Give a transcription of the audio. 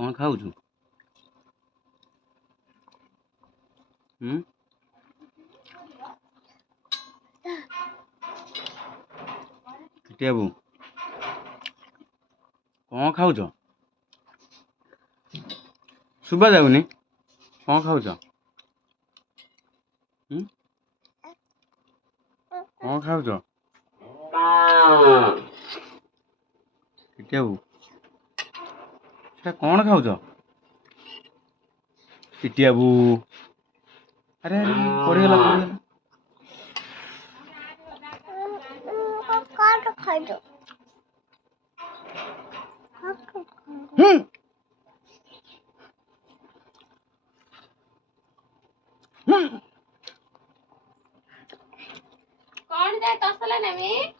कौन खाऊ? किटियाबू कौन खाऊ? शुभा जाऊनी कौन खाऊ? कौन खाऊ? किटियाबू कौन खाऊ? किटियाबू अरे अरे पड़गला कौन जाए तसला नहीं